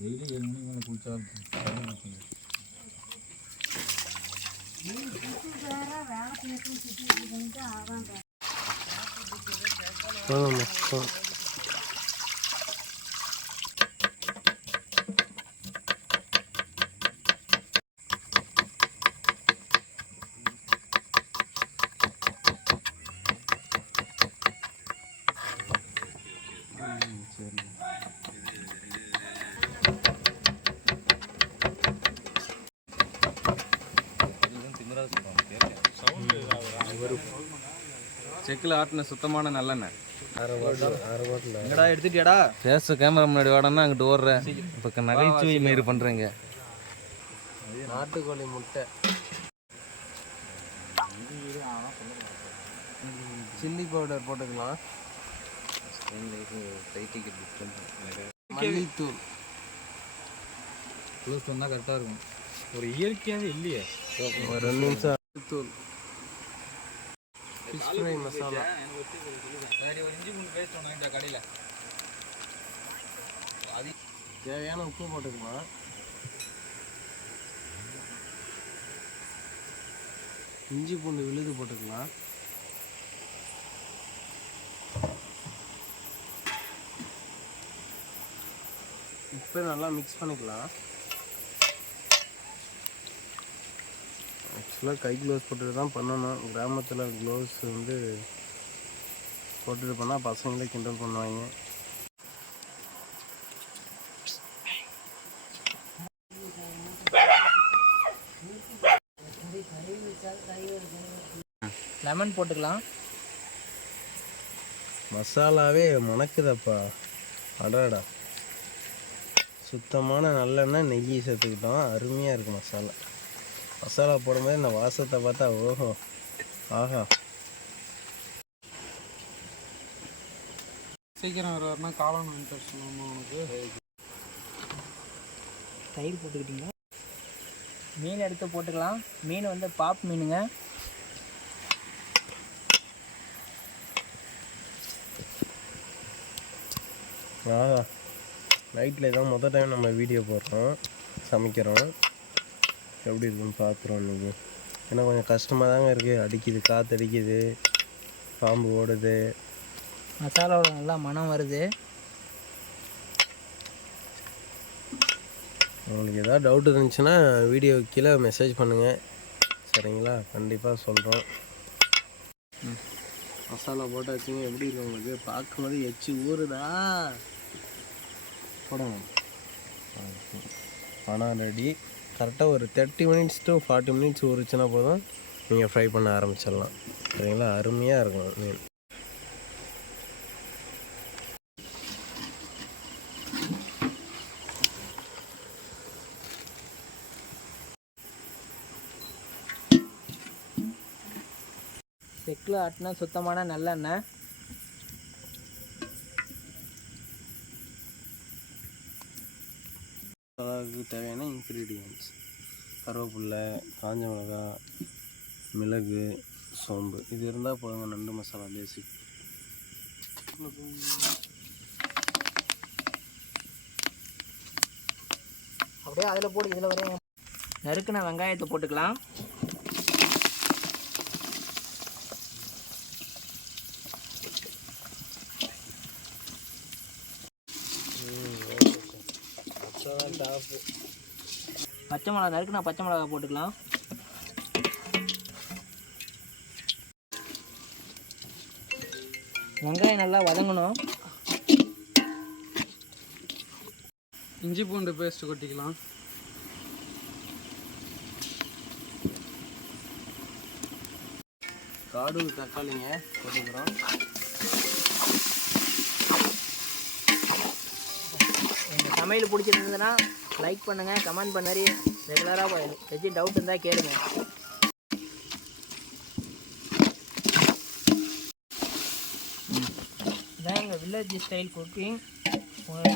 Daily 7 மணிக்கு மேலே குளிச்சாலும் செக்கில் ஆட்டின சுத்தமான நல்லெண்ணெய். எங்கடா எடுத்துட்டியாடா? பேச கேமரா முன்னாடி வாடன்னா அங்கிட்டு ஓடுற. இப்போ நகைச்சுவை மாரி பண்ணுறீங்க. நாட்டுக்கோழி முட்டை, சில்லி பவுடர் போட்டுக்கலாம், மல்லித்தூள். க்ளோஸ் பண்ணால் கரெக்டாக இருக்கும். ஒரு இயற்கையாகவே இல்லையே. ஒரு 2 நிமிஷம் தூள், ஃபிஷ் ஃப்ரை மசாலா, ஒரு இஞ்சி பூண்டு பேஸ்ட் ஒன்று வாங்கிட்டா கடையில். அது தேவையான உப்பு போட்டுக்கலாம், இஞ்சி பூண்டு விழுது போட்டுக்கலாம், இப்போ நல்லா மிக்ஸ் பண்ணிக்கலாம். ஆக்சுவலாக கை க்ளவுஸ் போட்டுட்டு தான் பண்ணணும். கிராமத்தில் க்ளவுஸ் வந்து போட்டுட்டு பண்ணால் பசங்களே கிண்டல் பண்ணுவாங்க. லெமன் போட்டுக்கலாம். மசாலாவே மணக்குதப்பா. அடாடா, சுத்தமான நல்லெண்ணெய் நெய் சேர்த்துக்கிட்டோம். அருமையாக இருக்குது மசாலா. மசாலா போடும்போது இந்த வாசத்தை பார்த்தா ஓஹோ ஆஹா. சீக்கிரம் வருவாருன்னா காளான் வாங்கிட்டு சொல்லணுமா உனக்கு? தயிர் போட்டுக்கிட்டீங்களா? மீன் எடுத்து போட்டுக்கலாம். மீன் வந்து பாப் மீனுங்க. ஆஹா, நைட்டில் தான் மொதல் டைம் நம்ம வீடியோ போடுறோம், சமைக்கிறோம். எப்படி இருக்குன்னு பார்க்குறோம் இன்றைக்கி. ஏன்னா கொஞ்சம் கஷ்டமாக தாங்க இருக்குது. அடிக்குது, காற்று அடிக்குது, பாம்பு ஓடுது, மசாலாவோட நல்லா மனம் வருது. உங்களுக்கு எதாவது டவுட் இருந்துச்சுன்னா வீடியோ கீழே மெசேஜ் பண்ணுங்கள், சரிங்களா? கண்டிப்பாக சொல்கிறோம். மசாலா போட்டாச்சுங்க. எப்படி இருக்கு உங்களுக்கு? பார்க்கும்போது எச்சு ஊறுதா? போடுங்க. பணம் ரெடி. கரெக்டாக ஒரு 30 மினிட்ஸ் to 40 மினிட்ஸ் ஊறிச்சுன்னா போதும், நீங்கள் ஃப்ரை பண்ண ஆரம்பிச்சிடலாம். சரிங்களா? அருமையாக இருக்கும் மீன். செக்கில் ஆட்டினா சுத்தமான நல்லெண்ணெய். அதுக்கு தேவையான இன்க்ரீடியன்ட்ஸ்: கருவேப்பில்லை, காஞ்ச மிளகாய், மிளகு, சோம்பு. இது இருந்தால் போதுங்க. நண்டு மசாலா பேசிக். அப்படியே அதில் போட்டு இதில் வர நறுக்குன வெங்காயத்தை போட்டுக்கலாம். பச்சை மிளகா நறுக்குனா பச்சை மிளகா போட்டுக்கலாம். வெங்காயம் நல்லா வதங்கணும். இஞ்சி பூண்டு பேஸ்ட் கொட்டிக்கலாம். காடு தக்காளிங்க போட்டுக்கிறோம். எங்கள் சமையல் பிடிச்சிருந்ததுன்னா லைக் பண்ணுங்கள், கமெண்ட் பண்ணி ரெகுலராக எதாச்சும் டவுட் இருந்தால் கேளுங்க. இதான் எங்கள் வில்லேஜ் ஸ்டைல் குக்கிங்.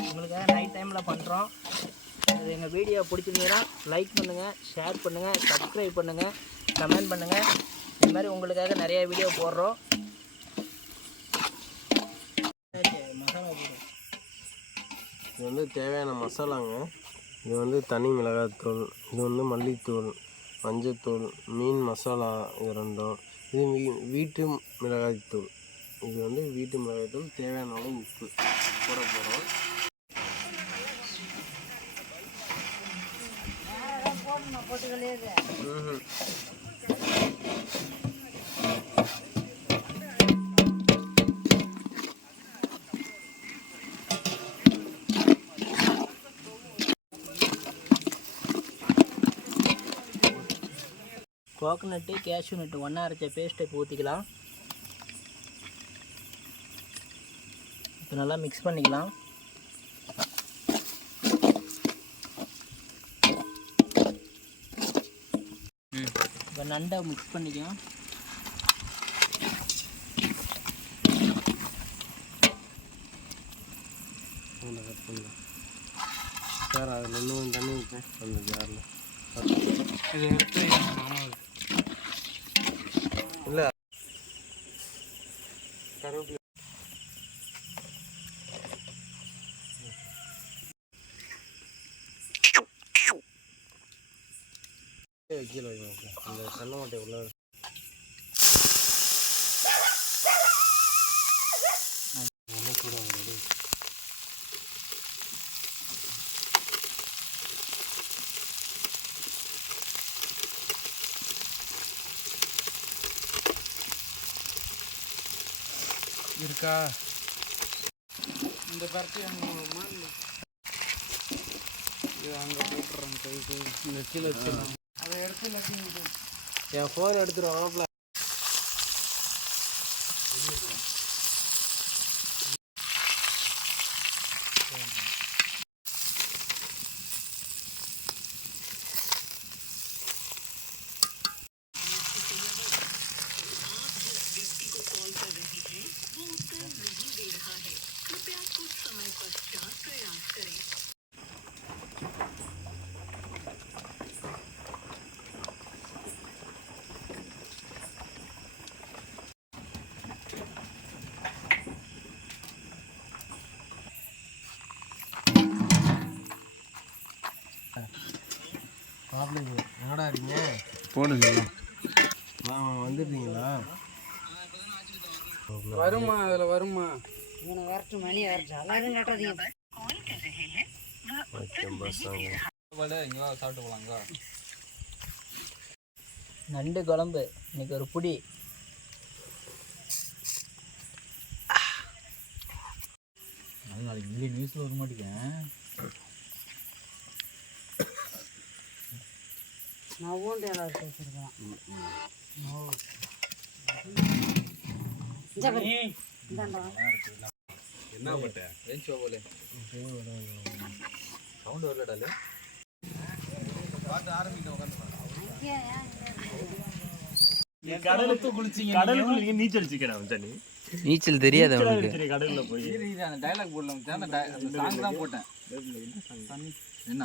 உங்களுக்காக நைட் டைமில் பண்ணுறோம். அது எங்கள் வீடியோ பிடிச்சிருந்தீங்கன்னா லைக் பண்ணுங்கள், ஷேர் பண்ணுங்கள், சப்ஸ்கிரைப் பண்ணுங்கள், கமெண்ட் பண்ணுங்கள். இது மாதிரி உங்களுக்காக நிறைய வீடியோ போடுறோம். இது வந்து தேவையான மசாலாங்க. இது வந்து தனி மிளகாய்த்தூள், இது வந்து மல்லித்தூள், மஞ்சத்தூள், மீன் மசாலா, இது ரெண்டும். இது வீட்டு மிளகாய்த்தூள். இது வந்து வீட்டு மிளகாய்த்தூள். தேவையான அளவு உப்பு போட போகிறோம். கோகனட்டு கேஷ்யூ நட்டு ஒன்றா அரைச்ச பேஸ்ட்டை இப்போ ஊற்றிக்கலாம். இப்போ நல்லா மிக்ஸ் பண்ணிக்கலாம். இப்போ நண்டை மிக்ஸ் பண்ணிக்கலாம். சார் அதில் இன்னும் தண்ணி ஊற்றேன் அந்த ஜாரில். இது எடுத்து இல்லை கருவேப்பிலை கீழே வைக்கணும். இந்த சன்ன மட்டை உள்ள இருக்கா இந்த பருத்தி அங்கே இது அங்கே போட்டுறேன் கைக்கு இந்த கீழே வச்சிடலாம். அதை எடுத்து எல்லாத்தையும் என் ஃபோன் எடுத்துருவாங்க. சாப்பிடுங்க. என்னடா இருக்கீங்க? போடுங்க. வந்துட்டீங்களா? வருமா அதில் வருமா? சாப்பிட்டு போலாங்க. நண்டு குழம்பு இன்னைக்கு ஒரு புடி. நாளைக்கு இங்கே நியூஸில் வர மாட்டேங்க. நான் ஊண்டு எல்லாரும் பேசியிருக்கேன். என்ன பட்டேன் போலே சவுண்ட் வரலடாலே பார்த்து ஆரம்பிக்கிட்ட உட்காந்து கடலுக்குள்ள நீச்சல் அடிச்சுக்கிறேன் தண்ணி. நீச்சல் தெரியாது கடல்ல போய் அந்த டைலாக் போடலாம். அந்த சாங் தான் போட்டேன். என்ன